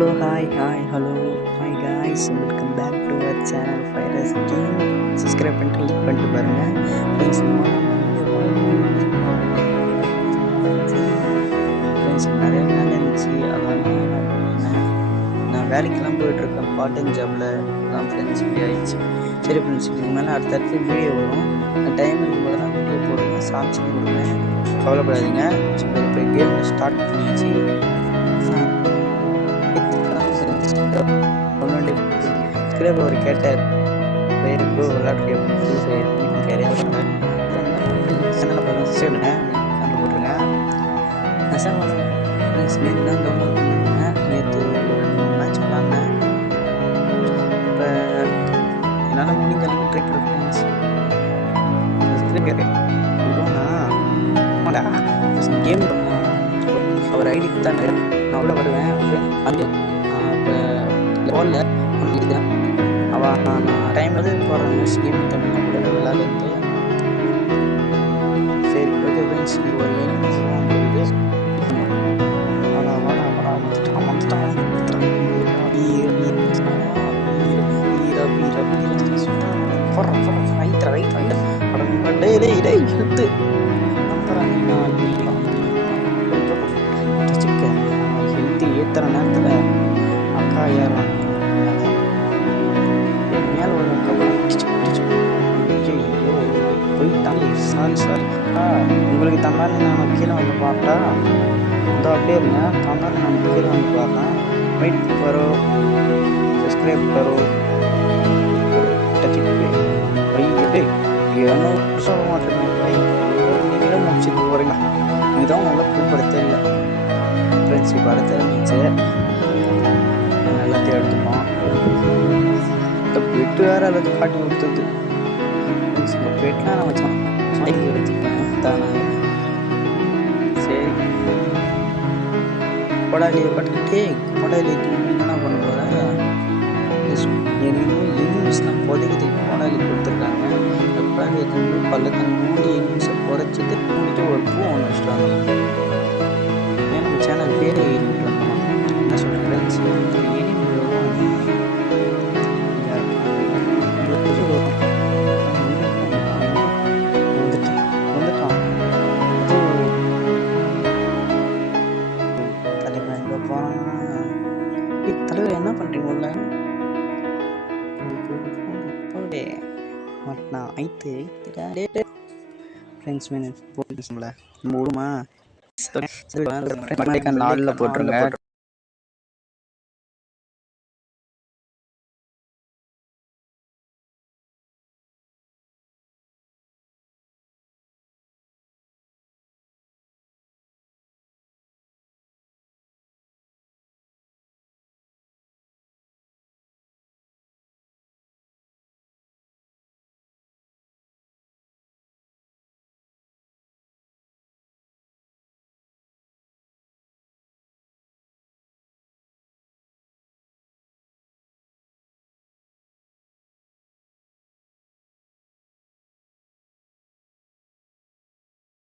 Hello hi hi hello hi guys welcome back to our channel fires game subscribe பண்ணிட்டு like பண்ணிட்டு பாருங்கள் friends friends நிறைய வேலை இருந்துச்சு அதான் நான் வேலைக்கெல்லாம் போயிட்டுருக்கேன். பார்ட் டைம் ஜாபில் தான் ஃப்ரெண்ட்ஸ் இப்படி ஆயிடுச்சு. சரி ஃப்ரெண்ட்ஸ் இதுக்கு மேலே அடுத்தடுத்து வீடியோ வரும். டைம் இருக்கும்போதெல்லாம் வீடியோ போடுங்க சாப்பிட்டு கொடுங்க கவலைப்படாதீங்க. இப்போ கேம் ஸ்டார்ட் பண்ணியாச்சு. முன்னாடி அவர் கேட்டார் ப்ரோ விளாட்றீங்க நேற்று தான் நேற்று மேட்ச் இப்போ என்னால் முடிஞ்ச அளவுக்கு ட்ரை கேம் அவர் ஐடிக்கு தான் நான் உள்ள வருவேன் வந்து இப்போ லெவலில் பண்ணிக்கிறேன் அவள் நான் டைம் வந்து போடுறேன் ஸ்கீம் தமிழ் கூட விளாட்றது சரி ஓகே ஃப்ரெண்ட்ஸ் இது ஒரு வாடா வாடா டேய் டேய் டேய் ஹெல்த்து ஹெல்த்து ஏற்றுற நேரத்தில் அக்கா ஏறுறாங்க உங்களுக்கு தந்தானே நான் கீழே வந்து பார்த்தா இதோ அப்படியே இருங்க. தந்தானே நான் கீழே வந்து பார்த்தேன் வெயிட் கரோ சப்ஸ்கிரைப் கரோ டச் ஐயே இரநூறு சொல்ல மாட்டேன் முடிச்சுட்டு போகிறீங்க இதுதான் உங்களை கூப்பிட தெரியல ஃப்ரெண்ட்ஸ் அடுத்த இருந்துச்சு எல்லாத்தையும் எடுத்துப்போம். இந்த வேறு எல்லாத்தையும் காட்டி கொடுத்தது. பெட்லாம் நான் வச்சோம் எடுத்துப்பேன் தானே சரி. கொடாலியை பட்டுக்கிட்டே கொடாலியை தூக்கி என்ன பண்ண போகிறேன் எனிமிஸ்லாம் புதைக்குது. கோடாலி கொடுத்துருக்காங்க. அந்த கொடாலியை தூக்கி பள்ளத்தை மூடி இன்னும்ஸை புதைச்சிட்டு மூடிட்டு ஒரு பூ ஒன்று வச்சுட்டாங்க ஏன் நம்ம சேனல் பேர் தலைவர் தலைவர் என்ன பண்ணுறீங்க உள்ள மாட்டினா ஐத்து ஃப்ரெண்ட்ஸ் மீன் மூடுமா நாலில் போட்டுருங்க